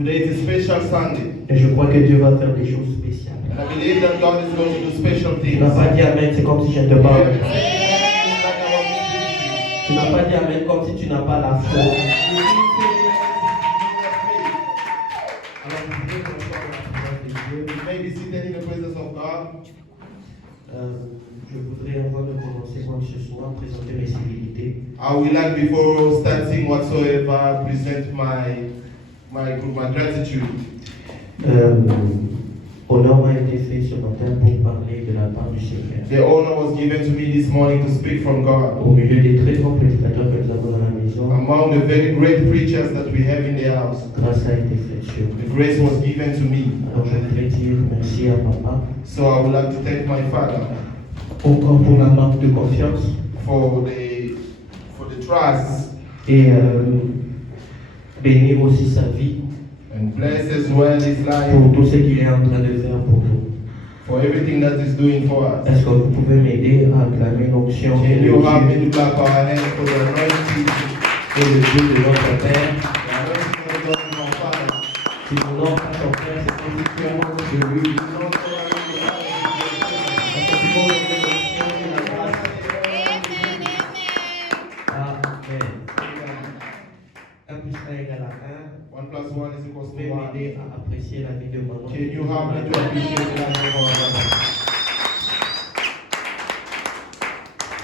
Today is a special Sunday. Et je crois que Dieu va faire des choses spéciales. And I believe that God is going to do special Tu things. n'as pas dit Amen, c'est comme si je te parle. Tu You n'as pas dit Amen comme si tu n'as pas la foi. Alors, vous pouvez m'asseoir dans la présence de Dieu. may be seated in the presence of God. Je voudrais, avant de commencer quoi que ce soit, présenter mes civilités. I would like, before starting whatsoever, present my gratitude. Honneur m'a été fait ce matin pour parler de la part du Seigneur. The honor was given to me this morning to speak from God. Au milieu des très grands prédicateurs que nous avons dans la maison, Among the very great preachers that we have in the house, grâce a été faite sur moi. the grace was given to me. Alors je voudrais dire merci à papa, So I would like to thank my father encore pour la marque de confiance for the trust et bénir aussi sa vie and bless as well his life pour tout ce qu'il est en train de faire pour nous. for everything that he's doing for us. Est-ce que vous pouvez m'aider à acclamer l'onction et Can le you help me Dieu to clap our hands for the anointing, et le Dieu de notre Père? the anointing of God and our Father? Si tu n'honores pas ton Père, c'est comme si tu honores de lui. Un plus un égale à 1 plus 1 is equals Vous to pouvez 1. m'aider à apprécier la vie de maman. Can you help me to appreciate the life of our mother?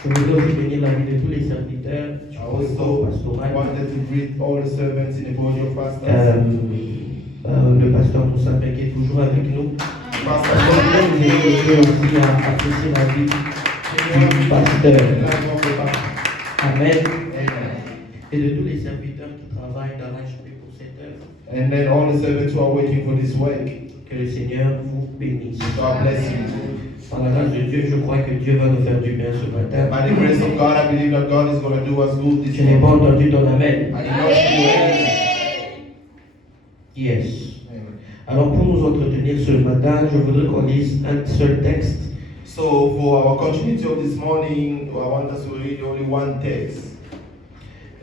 Je voudrais aussi bénir la vie de tous les serviteurs du I corps also pastoral. wanted to greet all the servants in the body of pastors. Le pasteur Moussa qui est toujours avec nous. Pastor Je voudrais John, vous aider aussi à apprécier la vie du pasteur. Amen. Amen. Et de tous les serviteurs qui travaillent d'arrache-pied pour cette œuvre. And then all the servants who are waiting for this work. Que le Seigneur vous bénisse. God bless you. Par la grâce de Dieu, je crois que Dieu va nous faire du bien ce matin. By the grace of God, I believe that God is going to do us good this Je n'ai pas morning. entendu ton Amen. I did not hear anything. Yes. Amen. Alors pour nous entretenir ce matin, je voudrais qu'on lise un seul texte. So for our continuity of this morning, I want us to read only one text.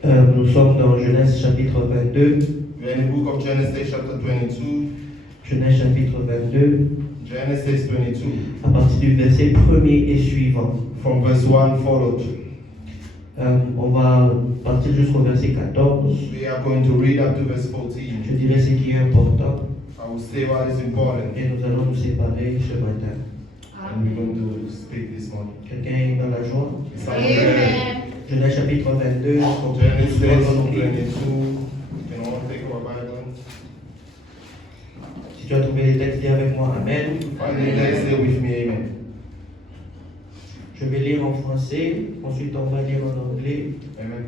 Nous sommes dans Genèse chapitre 22. We're in the book of Genesis chapter 22. Genèse chapitre 22, Genesis 22. à partir du verset 1er et suivant. From verse 1 followed. On va partir jusqu'au verset 14. We are going to read up to verse 14. Je dirais ce qui est important I will say what is important. et nous allons nous séparer ce matin. And we're going to speak this morning. Quelqu'un est dans la joie? Somewhere, Genèse chapitre 22, Genesis on 22. va We can all take our Bible. Si tu as trouvé les textes, dis avec moi Amen. Finally, let's say with me, Amen. Je vais lire en français, ensuite on va lire en anglais. Amen.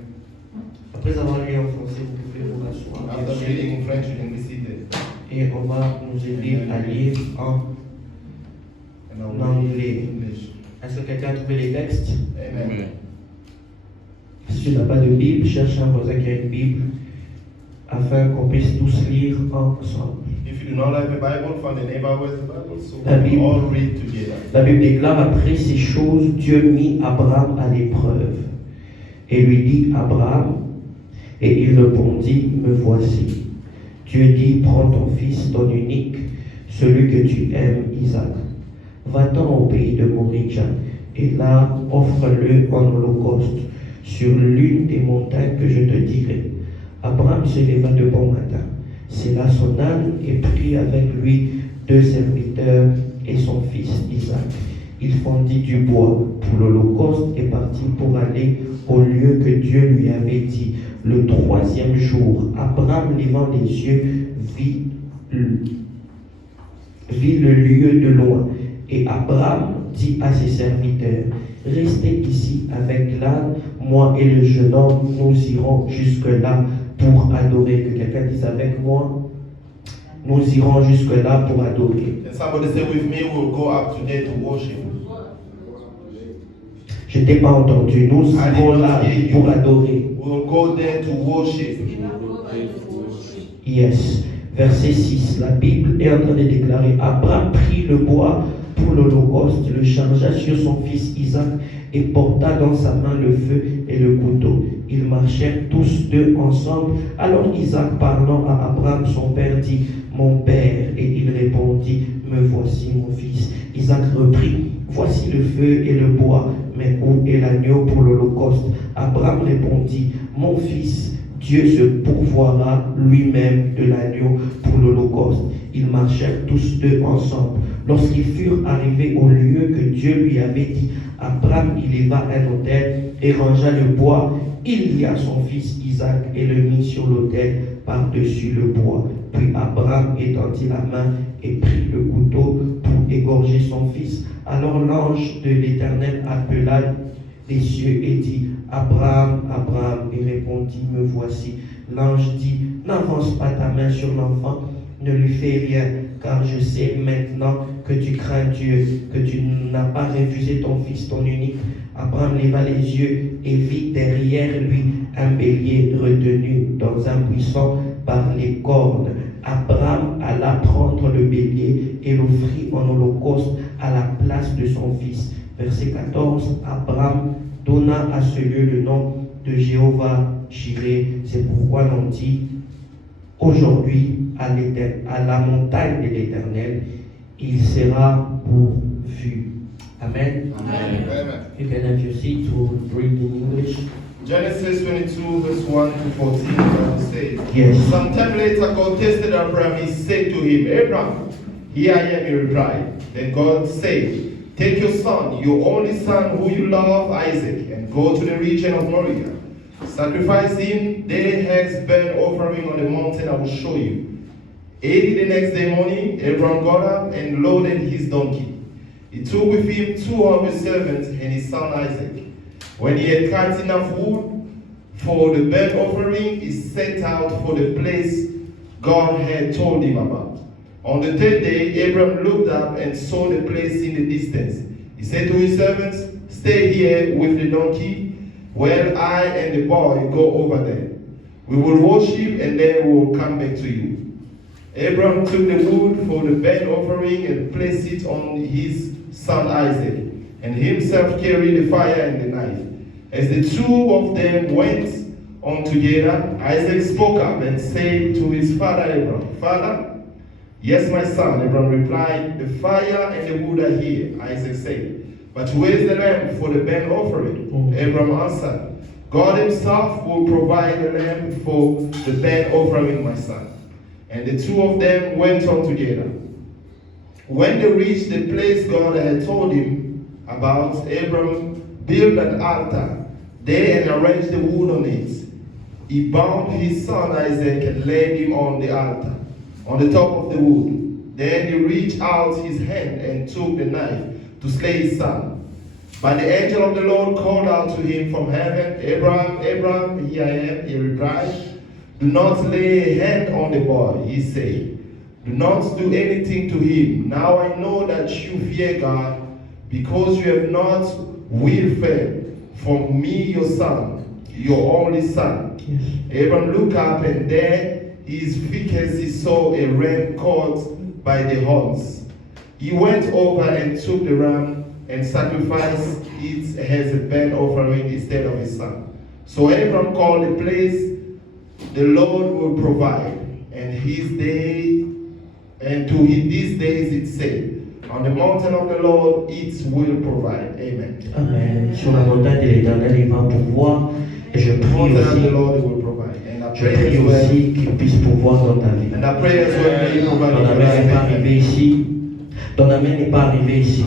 Après avoir lu en français, vous pouvez vous rasseoir. After reading in French, you can be seated. Et on va nous aider à lire en And I will read anglais. in English. Est-ce que quelqu'un a trouvé les textes? Amen. Si tu n'as pas de Bible, cherche un voisin qui a une Bible afin qu'on puisse tous lire ensemble. If you do not have a Bible, find a neighbor who has a Bible, so La we Bible. all read together. La Bible déclare: après ces choses, Dieu mit Abraham à l'épreuve et lui dit: Abraham, et il répondit: me voici. Dieu dit: prends ton fils, ton unique, celui que tu aimes, Isaac. Va-t'en au pays de Moria, et là offre-le en holocauste sur l'une des montagnes que je te dirai. Abraham se leva de bon matin, sella son âne et prit avec lui 2 serviteurs et son fils Isaac. Il fendit du bois pour l'holocauste et partit pour aller au lieu que Dieu lui avait dit. Le 3e jour, Abraham, levant les yeux, vit le lieu de loin. Et Abraham dit à ses serviteurs: restez ici avec l'âne, moi et le jeune homme, nous irons jusque-là pour adorer. Que quelqu'un dise avec moi: nous irons jusque-là pour adorer. And somebody say with me, we'll go up today to worship. Je t'ai pas entendu. Nous irons là pour adorer. We'll go there to worship. Yes. Verset 6. La Bible est en train de déclarer: Abraham prit le bois pour l'holocauste, le chargea sur son fils Isaac et porta dans sa main le feu et le couteau. Ils marchèrent tous deux ensemble. Alors Isaac, parlant à Abraham, son père, dit, mon père. Et il répondit, me voici mon fils. Isaac reprit, voici le feu et le bois, mais où est l'agneau pour l'holocauste? Abraham répondit, mon fils, Dieu se pourvoira lui-même de l'agneau pour l'holocauste. Ils marchèrent tous deux ensemble. Lorsqu'ils furent arrivés au lieu que Dieu lui avait dit, Abraham y leva un autel et rangea le bois. Il lia son fils Isaac et le mit sur l'autel par-dessus le bois. Puis Abraham étendit la main et prit le couteau pour égorger son fils. Alors l'ange de l'Éternel appela des cieux et dit, Abraham, Abraham, et répondit, me voici. L'ange dit, n'avance pas ta main sur l'enfant, ne lui fais rien, car je sais maintenant que tu crains Dieu, que tu n'as pas refusé ton fils, ton unique. Abraham leva les yeux et vit derrière lui un bélier retenu dans un buisson par les cornes. Abraham alla prendre le bélier et l'offrit en holocauste à la place de son fils. Verset 14, Abraham donna à ce lieu le nom de Jéhovah Jireh. C'est pourquoi l'on dit aujourd'hui à la montagne de l'Éternel, il sera pourvu. Amen. Amen. You can have your seat to read in English. Genesis 22, verse 1 to 14, the Bible says, Yes. Sometime later, God tested Abraham. He said to him, Abraham, here I am, he replied. Then God said, take your son, your only son who you love, Isaac, and go to the region of Moriah. Sacrifice him there as burnt offering on the mountain I will show you. Early the next day morning, Abraham got up and loaded his donkey. He took with him 2 of his servants and his son Isaac. When he had cut enough wood for the burnt offering, he set out for the place God had told him about. On the third day, Abraham looked up and saw the place in the distance. He said to his servants, stay here with the donkey while I and the boy go over there. We will worship and then we will come back to you. Abraham took the wood for the burnt offering and placed it on his son Isaac, and himself carried the fire and the knife. As the two of them went on together, Isaac spoke up and said to his father Abraham, Father? Yes, my son, Abraham replied, the fire and the wood are here, Isaac said. But where is the lamb for the burnt offering? Abraham answered, God himself will provide the lamb for the burnt offering, my son. And the two of them went on together. When they reached the place God had told him about, Abraham built an altar there and arranged the wood on it. He bound his son Isaac and laid him on the altar, on the top of the wood. Then he reached out his hand and took the knife to slay his son. But the angel of the Lord called out to him from heaven, Abraham, Abraham, here I am. He replied, do not lay a hand on the boy, he said. Do not do anything to him. Now I know that you fear God, because you have not withheld from me your son, your only son. Yes. Abraham looked up, and there his vacancy saw a ram caught by the horns. He went over and took the ram and sacrificed it as a burnt offering instead of his son. So Abraham called the place, the Lord will provide. And to these days it said, on the mountain of the Lord it will provide. Amen. Amen. Sur la montagne de l'Éternel, il va pouvoir. Et je prie Mountain of the aussi, Lord will provide. And I je pray prie as well. aussi qu'il puisse pouvoir dans ta vie. And I pray as well that He provide Ton in your amen n'est pas life. arrivé ici. Ton amen n'est pas arrivé ici.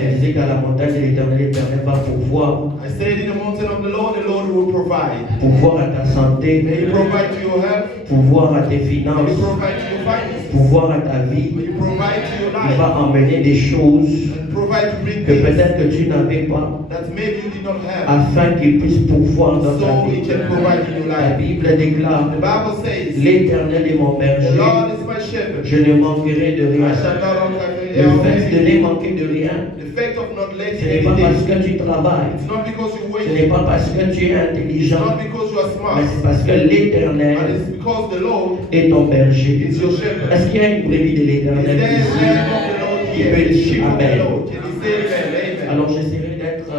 Je disais qu'à la montagne de l'Éternel, l'Éternel va pouvoir. I said in the mountain of the Lord will provide. Pouvoir à ta santé, May He provide to your health. pouvoir à tes May finances, He provide to your finances. pouvoir à ta vie. May He provide to your Il life. va emmener des choses And provide to bring que things peut-être que tu n'avais pas, that maybe you did not have. afin qu'il puisse pouvoir dans ta So He vie. can provide in your La life. Bible déclare, The Bible says, l'Éternel est mon the berger, Lord is my shepherd. je ne manquerai de I rien. shall not lack Le fait de anything. ne manquer de rien, The fact of not ce letting n'est pas parce anything. que tu travailles, It's not because you ce wait. n'est pas parce que tu es It's intelligent, not because you are mais smart. c'est parce que But l'Éternel it's because the Lord est ton berger. is your shepherd. Est-ce qu'il y a une brebis de Is l'Éternel there a ici? lamb of the Lord Qui here? peut The sheep dire of the Amen. Lord. Can you say amen? Amen. Alors j'essaierai d'être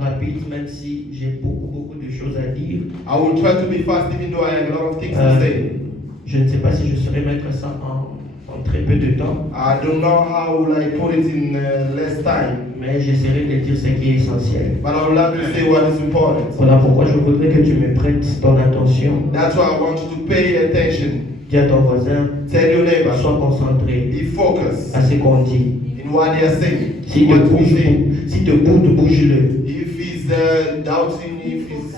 rapide, même si j'ai beaucoup choses à dire. I will try to be fast even though I have a lot of things Euh, to say. Je ne sais pas si je saurais mettre ça en très peu de temps, I don't know how will I put it in less time, mais j'essaierai de dire ce qui est essentiel. but I would love to say what is important. Voilà pourquoi je voudrais que tu me prêtes ton attention. That's why I want you to pay attention. Dis à ton voisin, Tell your neighbor, sois concentré be focused à ce qu'on dit. in what they are saying. Si te What we bouge, say. si te bouge, bouge-le. If he's doubting, if he's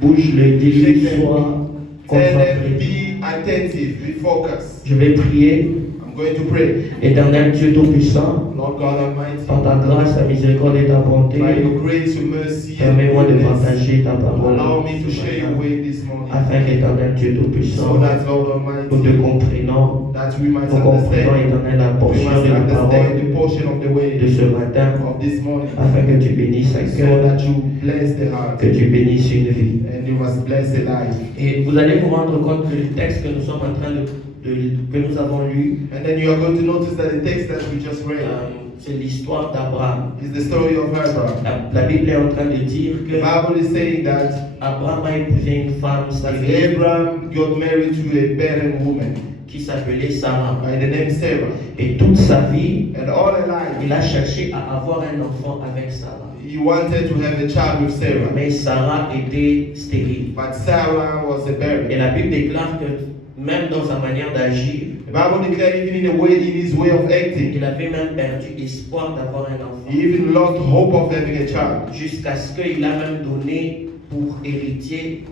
Bouge-le, dis-lui, Shake them. sois tell them, concentré. be attentive, be focused. Je vais prier. I'm going to pray. Éternel Dieu Tout-Puissant, Lord God Almighty, par ta grâce, ta miséricorde et ta bonté, by your grace, your mercy, and permets-moi de goodness, partager ta parole allow me to share your way this morning, afin qu'éternel Dieu so Tout-Puissant, that Lord nous te Almighty, comprenons, that we might nous comprenons understand, éternel la we portion must de la understand parole the portion of the de way ce matin, of this morning, afin que tu bénisses un so cœur, that you bless the heart que tu bénisses une vie. and you must bless the life. Et vous allez vous rendre compte que le texte que nous sommes en train que nous avons lu, And then you are going to notice that the text that we just read c'est l'histoire d'Abraham. is the story of Abraham. La Bible est en train de dire The que Bible is saying that Abraham a épousé une femme stérile Abraham got married to a barren woman qui s'appelait Sarah. by the name Sarah. Et toute sa vie, And all her life, il a cherché à avoir un enfant avec Sarah. he wanted to have a child with Sarah. Mais Sarah était stérile. But Sarah was a Et barren. la Bible déclare que même dans sa manière d'agir, The Bible declares even in his way of acting, il avait même perdu espoir d'avoir un enfant. he even lost hope of having a child. Jusqu'à ce qu'il a même donné pour héritier,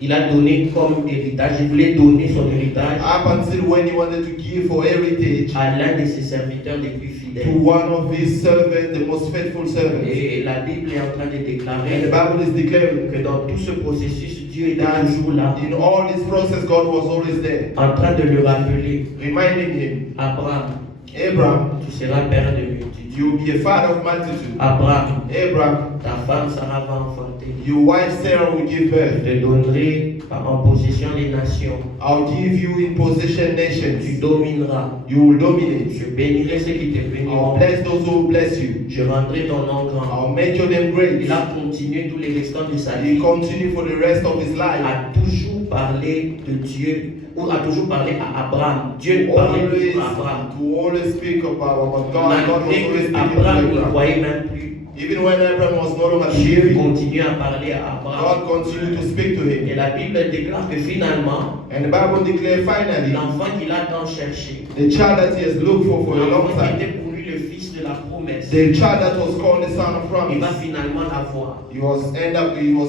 il a donné comme héritage, il voulait donner son héritage Up until when he wanted to give for heritage à l'un de ses serviteurs les plus to fidèles. one of his servants, the most faithful servants. Et la Bible est en train de And the déclarer Bible is declaring que dans tout ce processus, Dieu était that toujours là, in all this process, God was always there, en train de le rappeler. reminding him, Abraham, Abraham, tu seras père de multitudes. you will be a father of multitude. Abraham, Abraham, ta femme Sarah va enfanter. your wife Sarah will give Je birth. te donnerai en possession les nations. I'll give you in possession Tu nations. domineras. You will dominate. Je bénirai ceux qui te I'll béniront. bless those who will bless you. Je rendrai ton nom grand. I'll make your name great. Il a continué tous les restants de sa He vie continue for the rest of his life. à toujours parler de Dieu, ou a toujours parlé à Abraham. Dieu parlait Always, toujours à Abraham. to always speak about God. God was Malgré always que speaking to Abraham n'y Abraham. croyait même plus, Even when Abraham was no longer Dieu living, continue à parler à Abraham. God continued to speak to Et him. la Bible déclare que finalement, And the Bible declares finally, l'enfant qu'il a tant cherché, the child that he has looked for a long l'enfant qui time, était pour lui le fils de la promesse, the child that was called the son of il va promise, finalement l'avoir. he was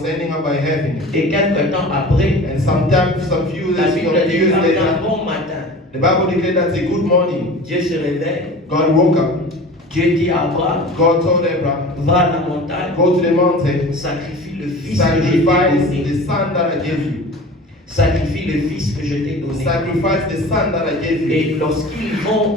ending up by having it. Et quelque temps après, And sometimes, some few la years Bible years déclare qu'un later, bon matin, the Bible declared that a good morning, Dieu se réveille. God woke up. Dieu dit à Abraham, God told Abraham, va à la montagne, go to the mountain, sacrifie le fils que je t'ai sacrifice donné. the son that I gave you. Sacrifie le fils que je t'ai donné. Sacrifice the son that I gave you. Et lorsqu'ils vont,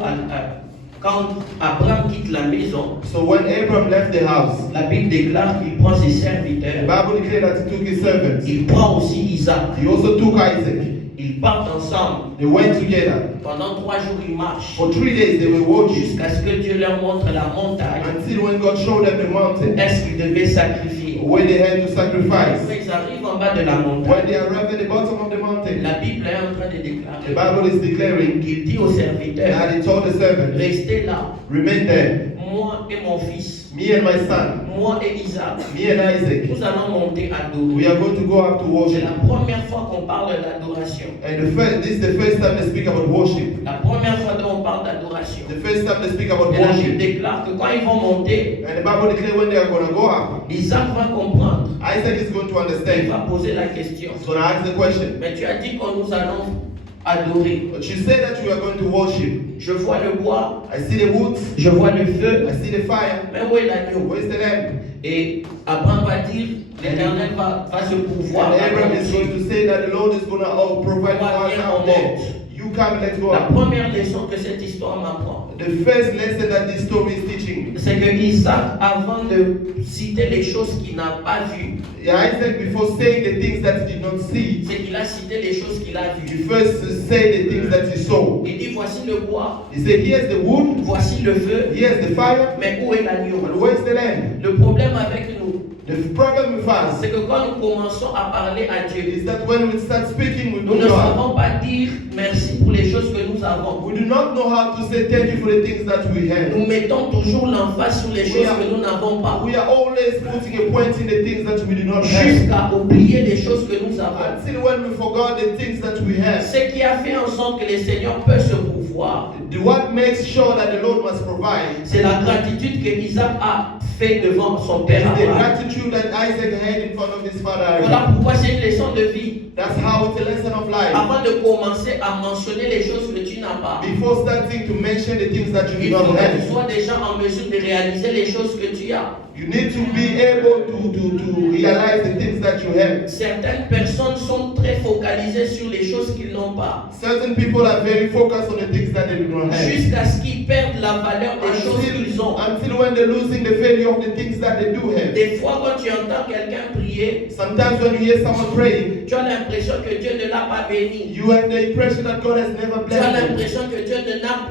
quand Abraham quitte la maison, So when Abraham left the house, la Bible déclare qu'il prend ses the serviteurs, Bible declared that he took his servants. il prend aussi Isaac. He also took Isaac. Ils partent ensemble. They went together. Pendant 3 jours, ils marchent. For 3 days they were walking Jusqu'à ce que Dieu leur montre la montagne. until when God showed them the mountain Est-ce qu'ils devaient sacrifier? where they had to sacrifice. Quand ils arrivent en bas de la When montagne, they arrived at the bottom of the mountain, la Bible est en train de the déclarer Bible is declaring qu'il dit aux serviteurs, that he told the servant, restez là, remain there, moi et mon fils, me and my son, moi et Isaac, me and Isaac, nous allons monter à we adorer. are going to go up to C'est worship. la première fois qu'on parle de l'adoration. And this is the first time they speak about worship. La première fois dont on parle d'adoration. The first time they speak about Et la Bible worship. déclare que quand ils vont monter, And the Bible declares when they are going to go up, Isaac va comprendre. Isaac is going to Il understand. va poser la question. He's going to ask the question. Mais tu as dit que nous allons adorer. But you say that you are going to worship. Je vois le bois, I see the woods, je vois le feu, I see the fire. mais où est l'agneau? Where's the lamb? Et Abraham va dire, l'Éternel va se pouvoir. And Abraham is going to say that the Lord is going to provide for us out there. You come, let's go La up. première leçon que cette histoire m'apprend, The first lesson that this story is teaching me. c'est que Isaac, avant de citer les choses qu'il n'a pas vues, Isaac, before saying the things that he did not see, c'est qu'il a cité les choses qu'il a he vues. first said the things that he saw. Il dit, voici le bois, He said, here's the wood, voici le feu, here's the fire, mais où est l'agneau? but where's the lamb? Le problème avec nous, The The problem with us c'est que quand nous commençons à parler à Dieu, is that when we start speaking with nous ne God, savons pas dire merci pour les choses que nous avons. we do not know how to say thank you for the things that we have. Nous mettons toujours l'emphase sur les choses que nous n'avons pas, We are always putting a point in the things that we do not have. jusqu'à oublier les choses que nous avons. Until when we forgot the things that we have. Ce qui a fait en sorte que le Seigneur peut se pouvoir, What makes sure that the Lord must provide c'est la gratitude que Isaac a fait devant son père is the Abraham. gratitude that Isaac had in front of his father Voilà Abraham. pourquoi c'est une leçon de vie. That's how it's a lesson of life. Avant de commencer à mentionner les choses que tu n'as pas, Before starting to mention the things that you il do faut not que tu have, sois déjà en mesure de réaliser les choses que tu as. you need to be able to realize the things that you have. Certaines personnes sont très focalisées sur les choses qu'ils n'ont pas, Certain people are very focused on the things that they do not have. jusqu'à ce qu'ils perdent la valeur des choses qu'ils ont. Until when they're losing the value of the things that they do have. Des fois, quand tu entends quelqu'un prier, Sometimes when you hear someone praying, tu as l'impression que Dieu ne l'a pas béni. you have the impression that God has never Tu as blessed them. l'impression que Dieu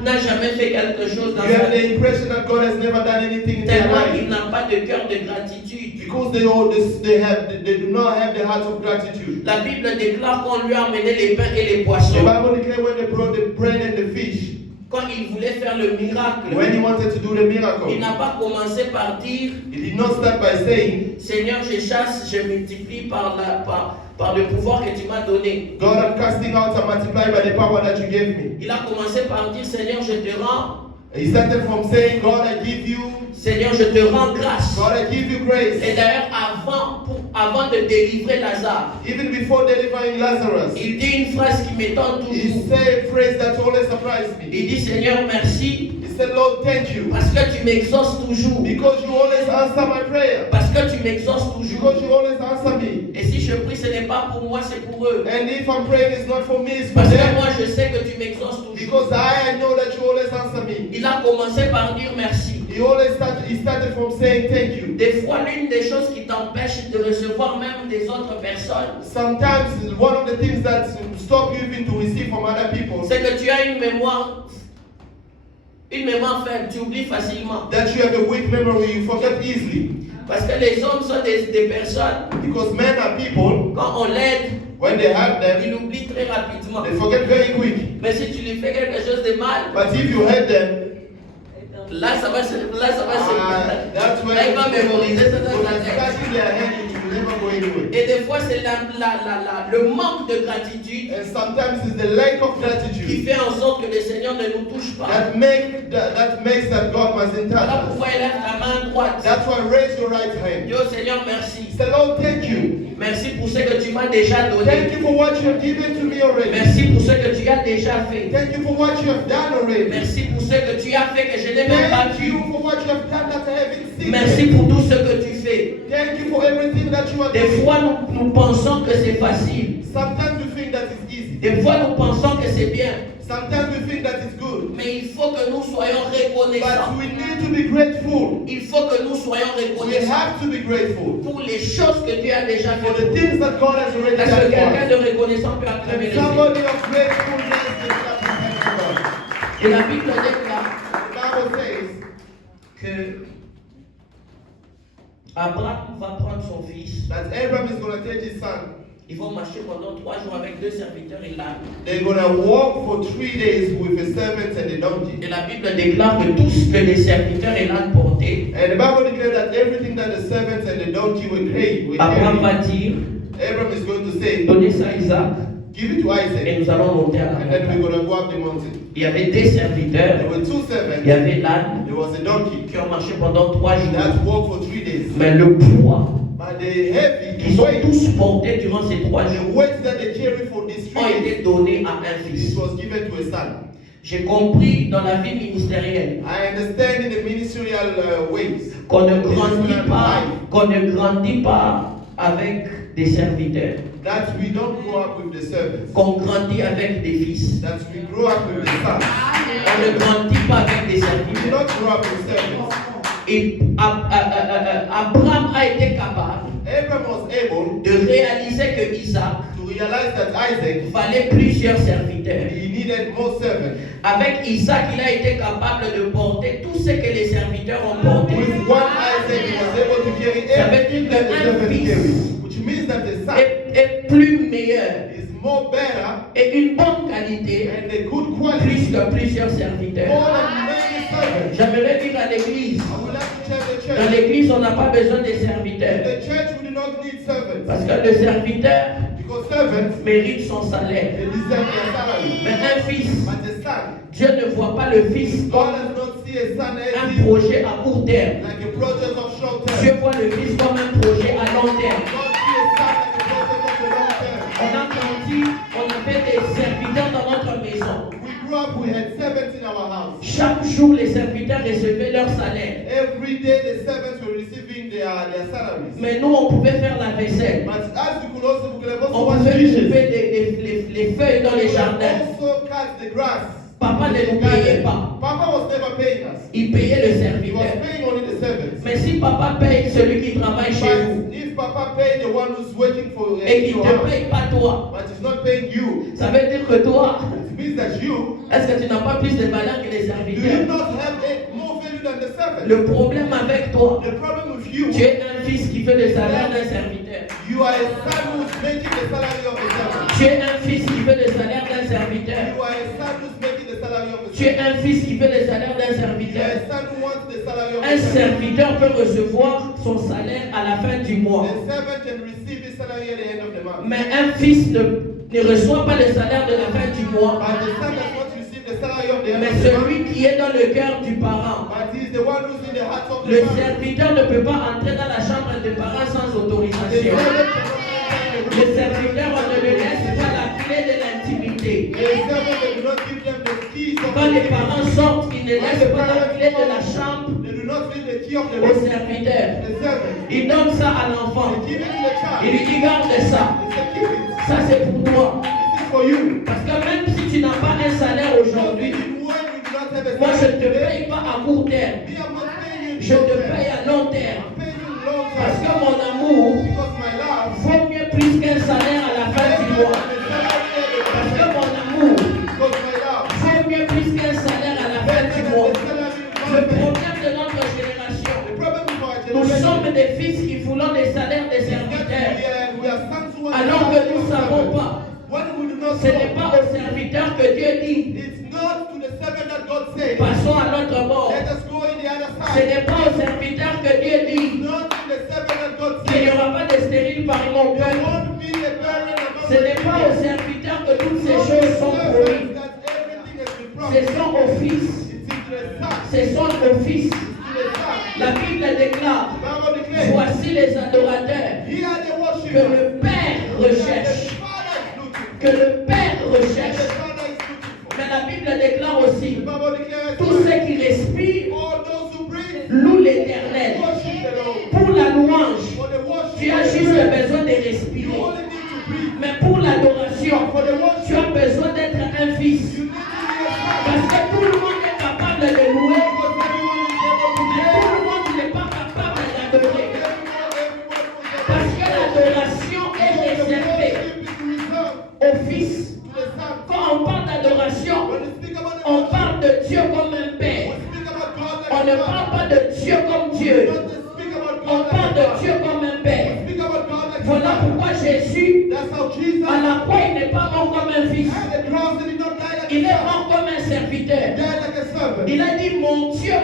n'a jamais fait quelque chose dans You sa have the vie. impression that God has never done anything in their Tellement life. qu'il n'a pas de cœur de gratitude. Because they do not have the heart of gratitude. La Bible déclare qu'on lui a amené les pains et les The poissons. Bible declares when they brought the bread and the fish, Quand il voulait faire le miracle, when he wanted to do the miracle, il n'a pas commencé par dire, he did not start by saying, Seigneur, je chasse, je multiplie par le pouvoir que tu m'as donné. God, I'm casting out and multiply by the power that you gave me. Il a commencé par dire, Seigneur, je te rends, He started from saying, God, I give you, Seigneur, je te rends grâce. God, I give you grace. Et d'ailleurs, avant de délivrer Lazare, Even before delivering Lazarus, il dit une phrase qui m'étonne he toujours. said a phrase that always surprised me. Il dit, Seigneur, merci, He said, Lord, thank you, parce que tu m'exauces toujours. because you always answer my prayer. Parce que tu m'exauces toujours. Because you always answer me. Et si je prie, ce n'est pas pour moi, c'est pour eux. And if I'm praying, it's not for me, it's for Parce que them. moi, je sais que tu m'exauces toujours. Because I know that you always answer me. Il a commencé par dire merci. He started from saying thank you. Des fois, l'une des choses qui t'empêche de recevoir même des autres personnes, Sometimes one of the things that stop you even to receive from other people, c'est que tu as une mémoire faible, tu oublies facilement. that you have a weak memory, you forget easily. Parce que les hommes sont des personnes, Because men are people, quand on l'aide, when they help them, ils oublient très rapidement. they forget very quick. Mais si tu lui fais quelque chose de mal, But if you help them, là ça va se that's when là, il va mémoriser ça dans when sa it's tête. touching their head, it will never go anywhere. Et des fois, c'est le manque de gratitude And sometimes it's the lack of qui gratitude fait en sorte que le Seigneur ne nous touche pas. that makes that God mustn't touch Voilà us. pourquoi il lève ta main droite. That's why raise your right hand. Dis au Seigneur merci. Say, Lord, thank you. Merci pour ce que tu m'as déjà Thank donné. you for what you have given to me already. Merci pour ce que tu as déjà fait. Thank you for what you have done already. Merci pour ce que tu as fait que je n'ai même pas Thank vu. you for what you have done that I haven't seen. Merci pour tout ce que tu fais. Thank you for everything that you are Des doing. fois, nous pensons que c'est facile. Sometimes we think that it's easy. Des fois, nous pensons que c'est bien. Sometimes we think that it's good. Mais il faut que nous soyons reconnaissants. But we need to be grateful. Il faut que nous soyons We reconnaissants have to be grateful pour les choses que Dieu a déjà for the faites. things that God has already Est-ce que done quelqu'un for us. de reconnaissant peut acclamer le Seigneur? Somebody of gratefulness is clapping for God. Et la Bible déclare The Bible says que Abraham va prendre son fils. that Abraham is going to take his son. Ils vont marcher pendant 3 jours avec 2 serviteurs et l'âne. They're going to walk for 3 days with the servants and the donkey. Et la Bible déclare que tout ce que les serviteurs et l'âne portaient, And the Bible declares that everything that the servants and the donkey were carrying, Abraham va dire, Abraham is going to say, donnez ça à Isaac give it to et Isaac, nous allons monter à la and then we're montagne. going to go up the mountain. Il y avait des serviteurs, There were 2 il y servants, avait l'âne there was a donkey qui ont marché pendant 3 jours. that walked for 3 days. Mais le poids But the heavy, qu'ils ont tous porté durant ces 3 the jours weight that they carry for these 3 ont days, été donnés à un it fils. was given to a son. J'ai compris dans la vie ministérielle I understand in the ministerial ways. qu'on ne grandit pas avec des serviteurs, That we don't grow up with the servants. qu'on grandit avec des fils. That we grow up with the sons. On ne grandit pas avec des We do serviteurs. not grow up with servants. Et Abraham a été capable Abraham was able de réaliser que Isaac to realized that Isaac, fallait plusieurs serviteurs. he needed more servants. Avec Isaac, il a été capable de porter tout ce que les serviteurs ont porté. With one Isaac, he was able to carry Ça veut everything dire that the qu'un servant fils carried. Which means that the son est plus meilleur is more better et une bonne qualité and a good plus quality que plusieurs more serviteurs. than many servants. J'aimerais dire à l'église, I would like to tell the dans church, l'église, on n'a pas besoin des in serviteurs. the church we do not need servants. Parce que le serviteur Because servants, mérite son salaire. they deserve their salary. Mais un fils, But the son, Dieu ne voit pas le fils God comme does not see a son as un projet à court terme. like a project of short term. Dieu voit le fils comme un projet à long terme. God see a son like a project of the long term. On a grandi, on avait des serviteurs dans notre maison. We grew up, we had servants in our house. Chaque jour, les serviteurs recevaient leur salaire. Every day the servants were receiving their salaries. Mais nous, on pouvait faire la vaisselle. But as we could also, we could have also On wash pouvait dishes. couper les feuilles dans We les could jardins. also cut the grass. Papa ne nous payait pas. Papa was never paying us. Il payait le He was serviteur. paying only the servants. Mais si papa paye celui qui travaille chez vous But if Papa paid the one who's working for et qu'il your ne house, te paye pas toi, but he's not paying you, ça veut dire que toi, it means that you est-ce que tu n'as pas plus de valeur que les do you serviteurs? not have more value than the servant. Le problème avec toi, The problem with you, tu es un fils qui fait le salaire d'un serviteur. you are a son who's making the salary of a servant. Tu es un fils qui fait le salaire d'un serviteur. You are a son who's making the salary of a Tu es servant. un fils qui fait le salaire d'un You are serviteur. a son who wants the salary of Un a servant. serviteur peut recevoir son salaire à la fin du mois. The servant can receive his salary at the end of the month. Mais un fils ne reçoit pas le salaire de la fin du mois. But the son does not receive the salary of the end Mais of the month. celui qui est dans le cœur du parent. But he is the one who's in the heart of the Le family. serviteur ne peut pas entrer dans la chambre des parents sans The autorisation. servant cannot enter the Le room. serviteur, on ne lui laisse pas la clé de l'intimité. The servant, they do not give them the keys of Quand the les kingdom. parents sortent, ils ne laissent pas la clé de la chambre They do not give the key of the au room. serviteur. The servant. Ils donnent ça à l'enfant. They give it to the Il child. lui dit garde ça. They say, keep it. Ça c'est pour toi. This is for you. Parce que même si tu n'as pas un salaire aujourd'hui, Even when you do not have a moi je ne te salary, paye pas à court terme. me, I'm not paying you in Je short te term. paye à long terme. I'm paying you in long Parce term. que mon amour Because my love vaut mieux plus qu'un salaire à la fin du mois. Parce que mon amour because my love vaut mieux plus qu'un salaire à la fin du mois. the salary Le in long term. problème de notre génération, The problem with our nous generation sommes des fils qui voulons des salaires des is that serviteurs. we are sons who are Alors que nous ne savons pas, when we do not ce n'est know, pas aux serviteurs que Dieu dit, it's not to the servant that God says, passons à l'autre bord. let us go in the other Ce side. n'est pas aux serviteurs que Dieu dit It's not to the servant that God qu'il n'y says, aura pas de stérile parmi mon there peuple. won't be a barren among Ce n'est pas aux serviteurs que toutes ces choses sont promises. that everything has been Ce promised. sont aux fils. It's into the son. Ce sont aux fils. To the son. La Bible déclare, The Bible declares, voici les adorateurs here are the que worshippers. le Père The recherche. Father is looking. Que le Père The recherche. Father is looking for. Mais la Bible déclare aussi, The Bible declares, tous ceux qui respirent all those who breathe, louent l'Éternel. worship the Lord. Pour la louange, For the worship, tu as juste besoin de you respirer. only need to breathe. Mais pour l'adoration, For the tu worship, as besoin d'être un fils. you need to be a son. Parce que tout le monde est capable de louer, Because everyone is able to mais pray. tout le monde n'est pas capable d'adorer. Everyone Parce que l'adoration est réservée au fils. Quand on parle d'adoration, on parle de Dieu comme un père. On ne parle pas de Dieu comme Dieu. On parle de Dieu comme un père. Voilà pourquoi Jésus, à la croix, il n'est pas mort comme un fils. Il est mort comme un serviteur. Il a dit, mon Dieu,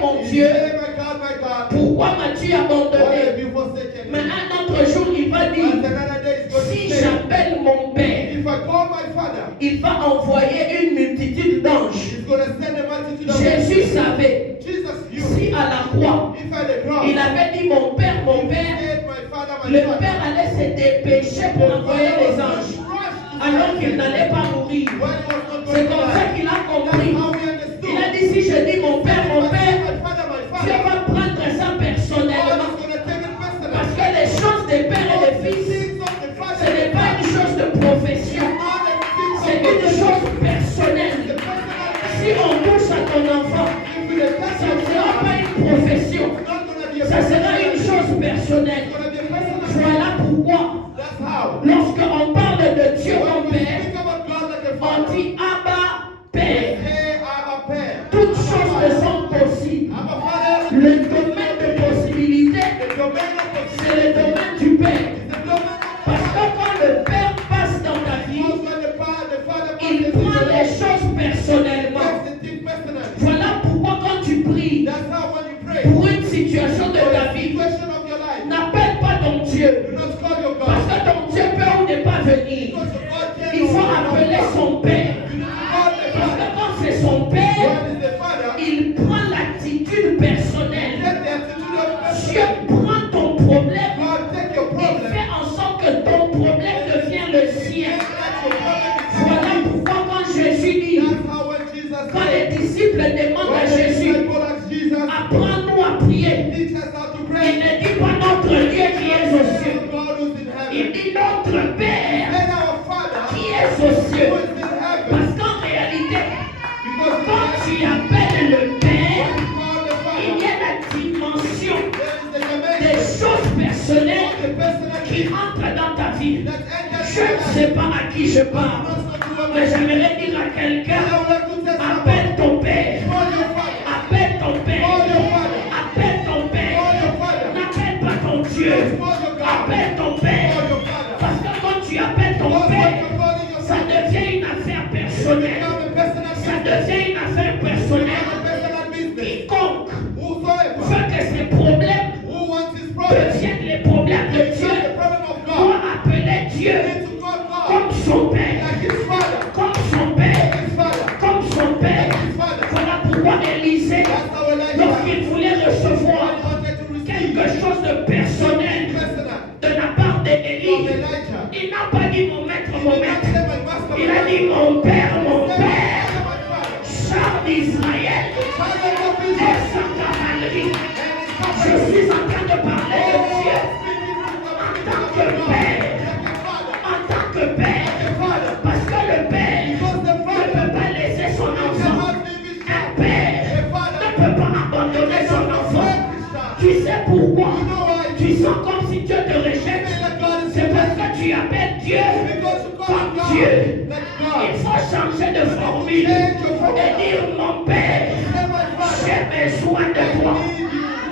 pourquoi m'as-tu abandonné? Mais un autre jour, il va dire, si j'appelle mon père, il va envoyer une multitude d'anges. Jésus savait, si à la croix, il avait dit, mon père, le père allait se dépêcher pour envoyer les anges, alors qu'il n'allait pas mourir. C'est comme ça qu'il a compris. Il a dit, si je dis mon père, Dieu va prendre ça personnellement. Parce que les choses des pères et des fils, ce n'est pas une chose de profession, c'est une chose personnelle. Si on touche à ton enfant, ça ne sera pas une profession, ça sera une chose personnelle. Voilà pourquoi, lorsqu'on parle de Dieu On dit Abba, Père. Hey, Abba, Père. Toutes choses me sont possibles. Abba, Father. Le domaine de possibilité, The domain of c'est le domaine du Père. the domain Parce que quand le Père passe dans ta vie, of when the Father il prend les choses personnellement. takes the thing personally. Voilà pourquoi quand tu pries That's how when you pray, pour une situation de for ta the vie, situation of your life, n'appelle pas ton Dieu. do not call your Parce God. que ton Dieu peut ou ne pas venir. Because your God can Il faut appeler son Père. You need to call the Parce que Father. quand c'est son Père, God is the Father. il prend l'attitude personnelle. Take the attitude of Dieu person. prend ton problème God, take your et problem. fait en sorte que ton problème devienne le sien. Make that your problem. Voilà pourquoi quand Jésus dit, That's how when Jesus quand said, les disciples demandent à when the Jésus, disciple asked Jesus, apprends-nous à prier. teach us how to Il pray. ne dit pas notre Dieu qui est aux cieux. God who's in Il heaven. dit notre Père And our Father qui est aux who cieux. is in heaven. Parce qu'en réalité, Because quand tu appelles le Père, when you call the il y Father, a la dimension there is the des dimension choses personnelles of the personal qui thing entrent dans ta vie. that enters Je your ne life. sais pas à qui je parle, mais j'aimerais dire à I quelqu'un, would like to tell someone, appelle ton Père, call your Father. appelle ton Père, Call your Father. appelle ton Call Père, your Father. n'appelle pas ton Dieu, Call your God. appelle ton Call Père, your Father. parce que quand tu appelles ton Because when Père, you're calling your ça Father, devient une affaire it personnelle, becomes a personal ça business. devient une affaire It personnelle. becomes a personal business. Quiconque Whosoever veut que ses problèmes who wants his problem, deviennent les problèmes de it's Dieu, not the problem of God. doit appeler Dieu You need to call God comme son Père, like his Father. comme son Père, His Father. comme son Père. His Father. Voilà pourquoi Élisée, That's how Elijah lorsqu'il voulait recevoir wanted to receive quelque chose de personnel personal de la part from d'Élie, Elijah. il n'a pas dit mon maître, He mon did not maître. say my master, Il a my dit master. mon Père, mon He said, Père, my Father. char d'Israël, Father of et Israel. sa cavalerie. And his Je company. suis en train de parler de Dieu Speaking from the en beginning tant of que God. Père, Like a father. en tant que Père, A father. parce que le Père Because the ne father peut pas laisser son enfant. cannot leave his Un child. Père A father ne peut pas abandonner son enfant. cannot his child. Tu sais pourquoi? You know why? Tu sens comme si Dieu te You rejette. say that God is C'est parce que tu appelles Dieu because you call comme him Dieu. God. Like Il God. faut changer de formule et dire mon Père, Say my father. j'ai besoin de toi.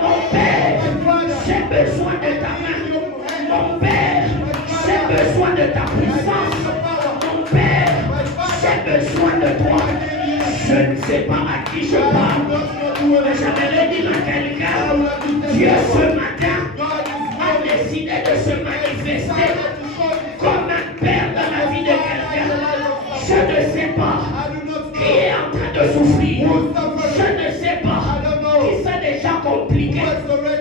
Mon Père, j'ai besoin de ta main. Mon Père, j'ai besoin de ta puissance. Mon Père, j'ai besoin de toi. Je ne sais pas à qui je parle, mais j'aimerais dire à quelqu'un, Dieu ce matin a décidé de se manifester comme un Père dans la vie de quelqu'un. Je ne sais pas qui est en train de souffrir. Je ne sais pas qui c'est déjà compliqué.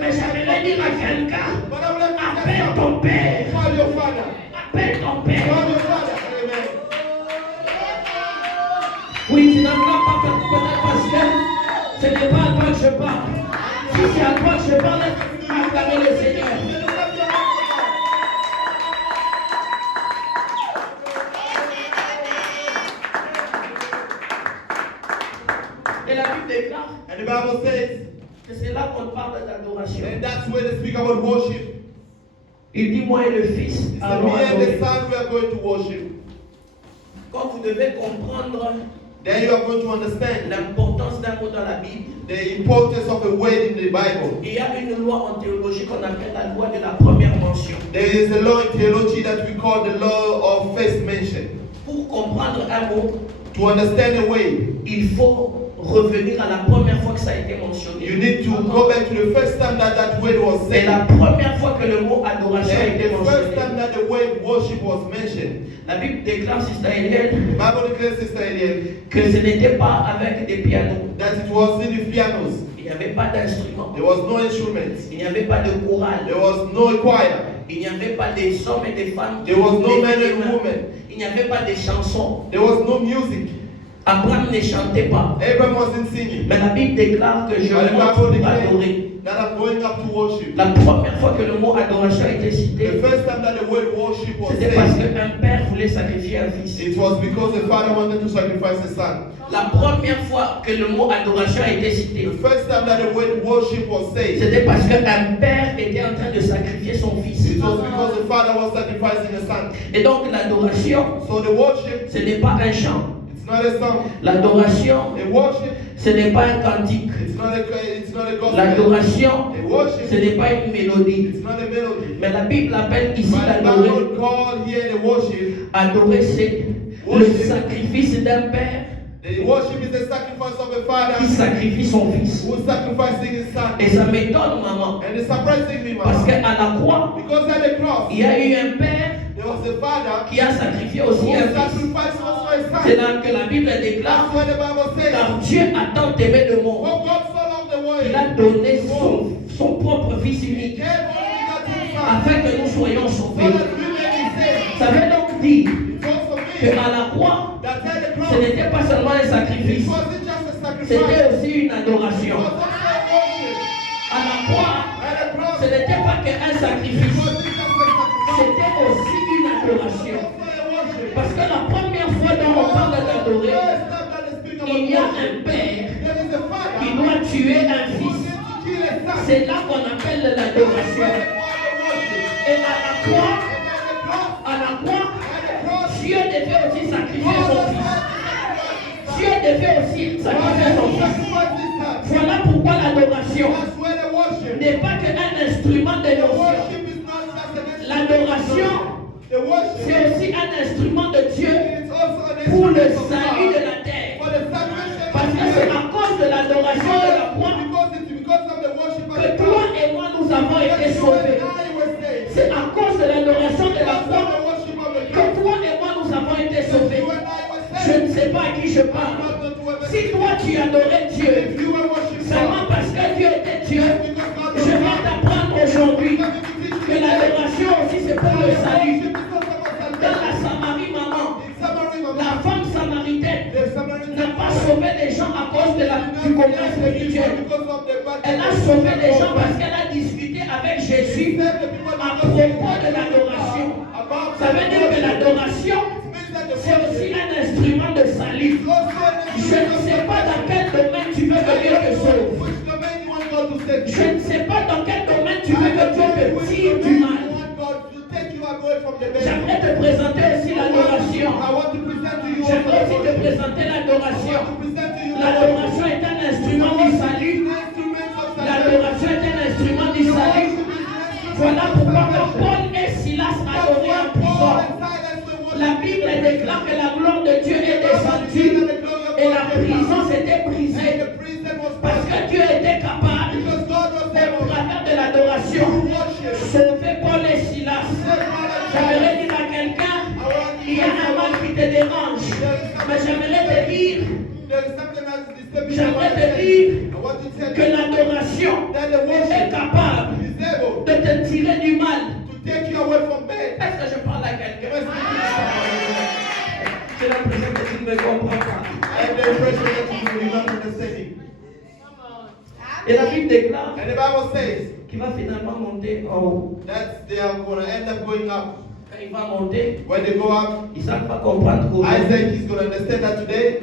Mais j'aimerais dire à quelqu'un, appelle ton Père. Call your father. Appelle ton Père. Call your father. Amen. Oui, tu n'entends pas peut-être parce que ce n'est pas à toi que je parle. Si c'est à toi que je parle, acclamez le Seigneur. Et la Bible déclare And the Bible says, que c'est là qu'on parle d'adoration. and that's where they speak about worship. Il dit, moi et le Fils It's the allons me and the adorer. son we are going to worship. Quand vous devez comprendre Then you are going to understand l'importance d'un mot dans la Bible, the importance of a word in the Bible. il y a une loi en théologie qu'on appelle la loi de la première mention. There is a law in theology that we call the law of first mention. Pour comprendre un mot, To understand a way, il faut revenir à la première fois que ça a été mentionné. you need to go back to the first time that that word was C'est said. la première fois que le mot adoration a And été the first mentionné. time that the word worship was mentioned. La Bible déclare, Sister The Eliel, Bible declares, Sister Eliel, que ce n'était pas avec des pianos. that it was in the pianos. Il n'y avait pas d'instruments. There was no instruments. Il n'y avait pas de chorale. There was no choir. Il n'y avait pas des hommes et des femmes. There was no des men and féminins. women. Il n'y avait pas de chansons. There was no music. Abraham ne chantait pas. Abraham wasn't singing. Mais la Bible déclare que je But the monte Bible pour adorer. declares that I'm going up to worship. La première fois que le mot adoration a été cité, The first time that the word worship was c'était parce said, qu'un père voulait sacrifier un fils. it was because the father wanted to sacrifice his son. La première fois que le mot adoration a été cité, The first time that the word worship was said, c'était parce qu'un père était en train de sacrifier son fils. it was because the father was sacrificing sacrificing a son. Et donc l'adoration, So the worship, ce n'est pas un chant. it's not a song. L'adoration, A worship, ce n'est pas un cantique. it's not a gospel. L'adoration, A worship, ce n'est pas une mélodie. it's not a melody. Mais la Bible appelle ici But the l'adorer. Bible call here the worship. Adorer, c'est le sacrifice d'un père The worship is the sacrifice of a qui father sacrifie son fils. who's sacrificing his son. Et ça m'étonne, maman. And it's surprising me, Parce mama, qu'à la croix, because at the cross, il y a eu un père there was a father qui a sacrifié who aussi un fils. sacrificed also his C'est son. là que la Bible déclare, That's what the Bible says. car Dieu a tant aimé le monde, For God so loved the world, il a donné son propre fils He unique gave only begotten Son, afin que nous soyons so sauvés. that we may be saved. Ça veut donc dire It also que means à la croix, that at the ce cross, n'était pas seulement un it sacrifice, wasn't just a sacrifice, c'était it aussi une was adoration. also a worship. À la croix, At the cross, ce n'était pas qu'un it sacrifice, wasn't just a sacrifice, c'était aussi une it adoration. was also a worship. Parce que la première fois dont on parle d'adorer, First time that they speak about il y a un worship, père there is a father qui doit tuer un who fils. needs to kill his son. C'est là qu'on appelle That's l'adoration. why they call it worship. Et à la croix, And at the cross, à la croix, at the cross, Dieu devait aussi sacrifier God son was fils. sacrificing Dieu devait aussi his son. sacrifier son God fils. sacrificed his son. Voilà pourquoi l'adoration That's where the worship. n'est pas qu'un instrument The d'émotion. worship is not just an instrument. L'adoration, The worship c'est aussi un instrument de Dieu is also an pour le instrument of salut de God la terre. for the salvation Parce of que the c'est earth. à cause de l'adoration de la croix Because of the worship of que the toi cross et moi nous avons that été you sauvés. and I were saved. C'est à cause de l'adoration de la Because of croix the worship of the que cross toi et moi nous avons été that sauvés. you and I were Je saved. ne sais pas à qui je I'm parle. not the two of us. Si toi tu adorais Dieu, If you were worshiping seulement God, parce que Dieu était Dieu, because God je was vais God, t'apprendre aujourd'hui I'm going to teach you que today. l'adoration aussi c'est pour le salut. Worship is also about Dans la salvation. Samarie, maman, In Samaria, la femme samaritaine the Samaritan n'a pas sauvé les gens à cause du commerce spirituel. because of the bad Elle a sauvé les gens parce qu'elle a discuté avec Jésus à propos de l'adoration. Ça veut dire que l'adoration, c'est aussi un instrument de salut. Je ne sais pas dans quel domaine tu veux que Dieu te sauve. Je ne sais pas dans quel domaine tu veux que Dieu te tire du mal. J'aimerais te présenter aussi l'adoration. J'aimerais aussi te présenter l'adoration. L'adoration est un instrument du salut. L'adoration est un instrument du salut. Voilà pourquoi quand Paul et Silas adoraient en prison, la Bible déclare que la gloire de Dieu est descendue et la prison s'était brisée. Parce que Dieu était capable, au travers de l'adoration, sauver Paul et Silas. J'aimerais dire à quelqu'un, il y a un mal qui te dérange, mais j'aimerais te dire que l'adoration est capable de te tirer du mal. Est-ce que je parle à quelqu'un? J'ai l'impression que tu ne me comprends pas. Et la Bible déclare And the Bible says qu'il va finalement monter en haut. that they are going to end up going up. Quand il va monter, When they go up, ils ne savent pas comprendre qu'aujourd'hui, Isaac is going to understand that today,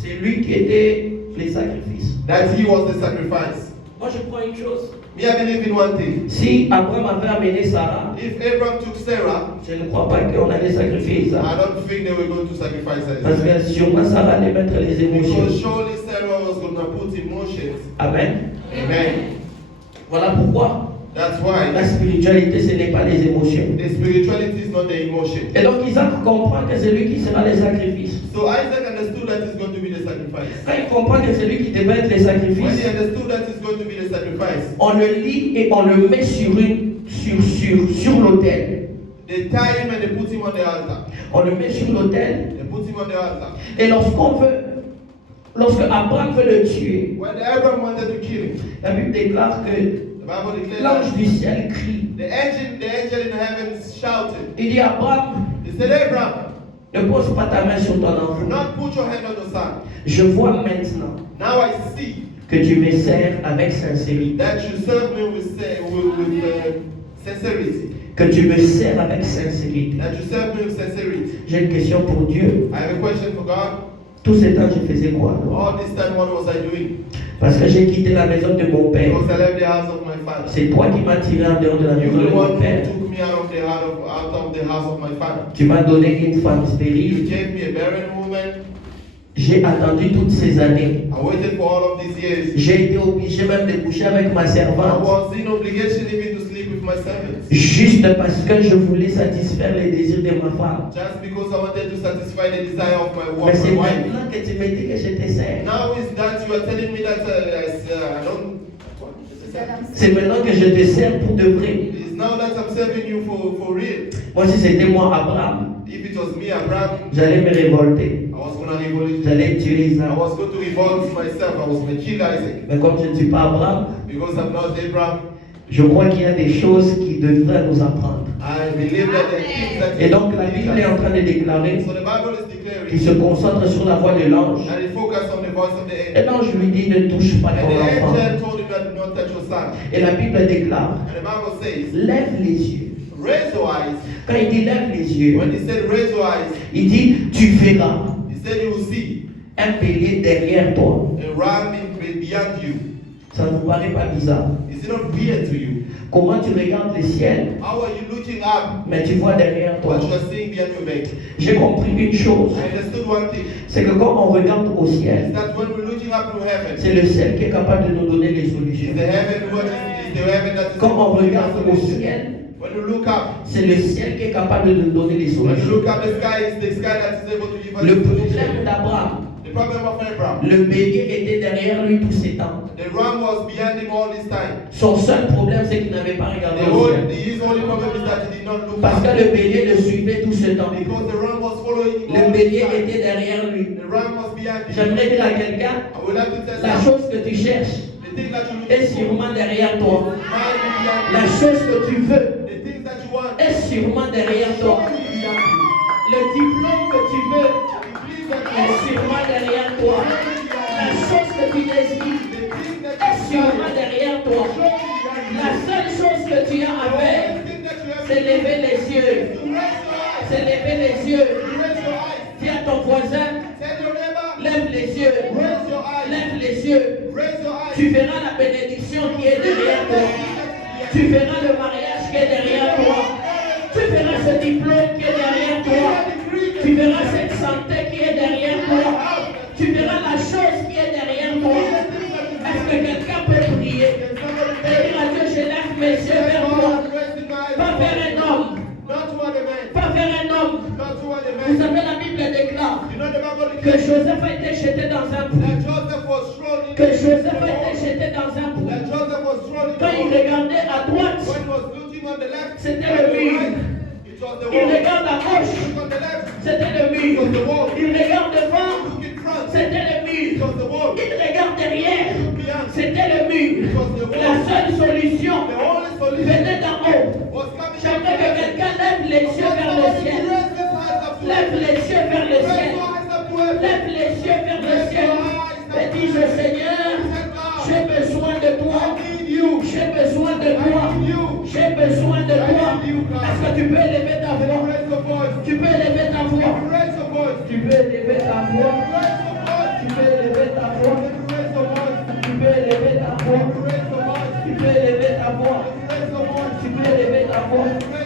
c'est lui qui était les sacrifices. that he was the sacrifice. Moi, je crois une chose. Me, I believe in one thing. Si Abraham avait amené Sarah, If Abraham took Sarah, je ne crois pas qu'on allait sacrifier Isaac. I don't think they were going to sacrifice Parce Isaac. que sûrement Sarah allait mettre les émotions. Because surely Sarah was going to put emotions. Amen. Amen. Voilà pourquoi That's why la spiritualité, ce n'est pas les émotions. the spirituality is not the emotion. Et donc Isaac comprend que c'est lui qui sera les sacrifices. So Isaac understood that it's going to be the sacrifice. Quand il comprend que c'est lui qui devait être les When sacrifices, he understood that it's going to be the sacrifice, on le lit et on le met sur l'autel. they tie him and they put him on the altar. On le met sur l'autel. They put him on the altar. Et lorsque Abraham veut le tuer, When Abraham wanted to kill him, la Bible déclare que the Bible declares l'ange that du ciel crie. the angel in heaven shouted. Il dit Abraham, He said, Abraham, ne pose pas ta main sur ton do enfant. not put your hand on the son. Je vois maintenant Now I see que tu me sers avec sincérité. that you serve me with sincerity. Que tu me sers avec sincérité. That you serve me with sincerity. J'ai une question pour Dieu. I have a question for God. Tout ce temps, je faisais quoi? All this time, what was I doing? Parce que j'ai quitté la maison de mon père. Because I left the house of my father. C'est toi qui m'as tiré en dehors de la You maison were de the mon one who père. took me out of the house of my father. Tu m'as donné une femme You stérile. gave me a barren woman. J'ai attendu toutes ces années. I waited for all of these years. J'ai été obligé même de coucher avec ma I servante. was in obligation even to sleep with my servants. Juste parce que je voulais satisfaire les désirs de ma femme. Just because I wanted to satisfy the desire of my Mais c'est wife. maintenant que tu me dis que je te sers. Now is that you are telling me that I don't. What? C'est maintenant que je te sers pour de vrai. It's now that I'm serving you for real. Moi, si c'était moi, Abraham, If it was me, Abraham, j'allais me révolter. I was going to revolt. J'allais tuer I Isaac. was going to revolt myself. I was going to kill Isaac. Mais comme je ne suis pas Abraham, Because I'm not Abraham. je crois qu'il y a des choses qui devraient nous apprendre. I believe that the things that Et donc la Bible est en train de déclarer So the Bible is qu'il declaring se concentre sur la voix de l'ange. and it focus on the voice of the Et angel. l'ange lui dit ne touche pas And ton the enfant. angel told him that do not touch your son. Et la Bible déclare And the Bible says, lève les yeux. raise your eyes. Quand il dit lève les yeux, When he said raise your eyes, il dit tu verras he said you will see un bélier derrière toi. a ram beyond you. Ça ne vous paraît pas bizarre? Is it not weird to you? Comment tu regardes le ciel, How are you looking up mais tu vois derrière toi? what you are seeing behind your back? J'ai compris une chose, I understood one thing. c'est que quand on regarde au Is ciel, that when we're looking up to heaven, c'est le ciel qui est capable de nous donner les is solutions. the heaven what is the heaven that is Quand on regarde au solution. ciel, When you look up, c'est le ciel qui est capable de nous donner les when you solutions. look up the sky, is the sky that is able to give us Le the problème solution. d'Abraham, The problem of Abraham, le bélier était derrière lui tous ces temps. the ram was behind him all this time. Son seul problème, c'est qu'il n'avait pas regardé au ciel. His only problem is that he did not look Parce up. que le bélier le suivait tout ce temps. Because the ram was following him Le all bélier this time. était derrière lui. The ram was behind him. J'aimerais dire à quelqu'un, I would like to tell la you, chose que tu cherches the thing that you look est sûrement derrière toi. might be behind La you. chose que tu veux The things that you want est sûrement derrière toi. might be behind you. Le diplôme que tu veux The things that you est want sûrement derrière toi. La chose que tu désires the things that est you sûrement want derrière toi. La seule chose que tu as à faire, the thing that you have c'est lever les yeux. to raise your eyes. C'est lever les yeux. Raise your eyes. Dis à ton voisin, Tell your neighbor, lève les yeux. raise your eyes. Lève les yeux. Raise your eyes. Tu verras la bénédiction qui est derrière toi. Tu verras le mariage qui est derrière toi. Tu verras ce diplôme qui est derrière toi. Tu verras cette santé qui est derrière toi. Tu verras la chose qui est derrière toi. Est-ce que quelqu'un peut prier et dire à Dieu, je lève mes yeux vers toi. Pas vers un homme. Not toward a man. Pas vers un homme. Not toward a Vous man. savez, la Bible déclare You know the Bible que declares Joseph a été jeté dans un puits. that Joseph was thrown into Que the Joseph a été hole. jeté dans un puits. That Joseph was thrown into Quand the il hole. regardait à droite, When he was looking on the left, c'était and le the mur. right, it was the Il wall. regarde à gauche, Look on the left, c'était le it was mur. the wall. Il regarde devant, Look in front, c'était le it mur. was the wall. Il regarde derrière, Look behind, c'était le mur. it was the La wall. seule solution The only solution venait d'en haut. was coming J'aimerais que from heaven. quelqu'un lève les yeux vers le ciel. Lève les yeux vers le ciel. Lève les yeux vers le ciel. Et dis, Seigneur, j'ai besoin de toi. J'ai besoin de toi. J'ai besoin de toi. Est-ce que tu peux élever ta voix? Tu peux élever ta voix. Tu peux élever ta voix. Tu peux élever ta voix. Tu peux élever ta voix. Tu peux élever ta voix. Tu peux élever ta voix.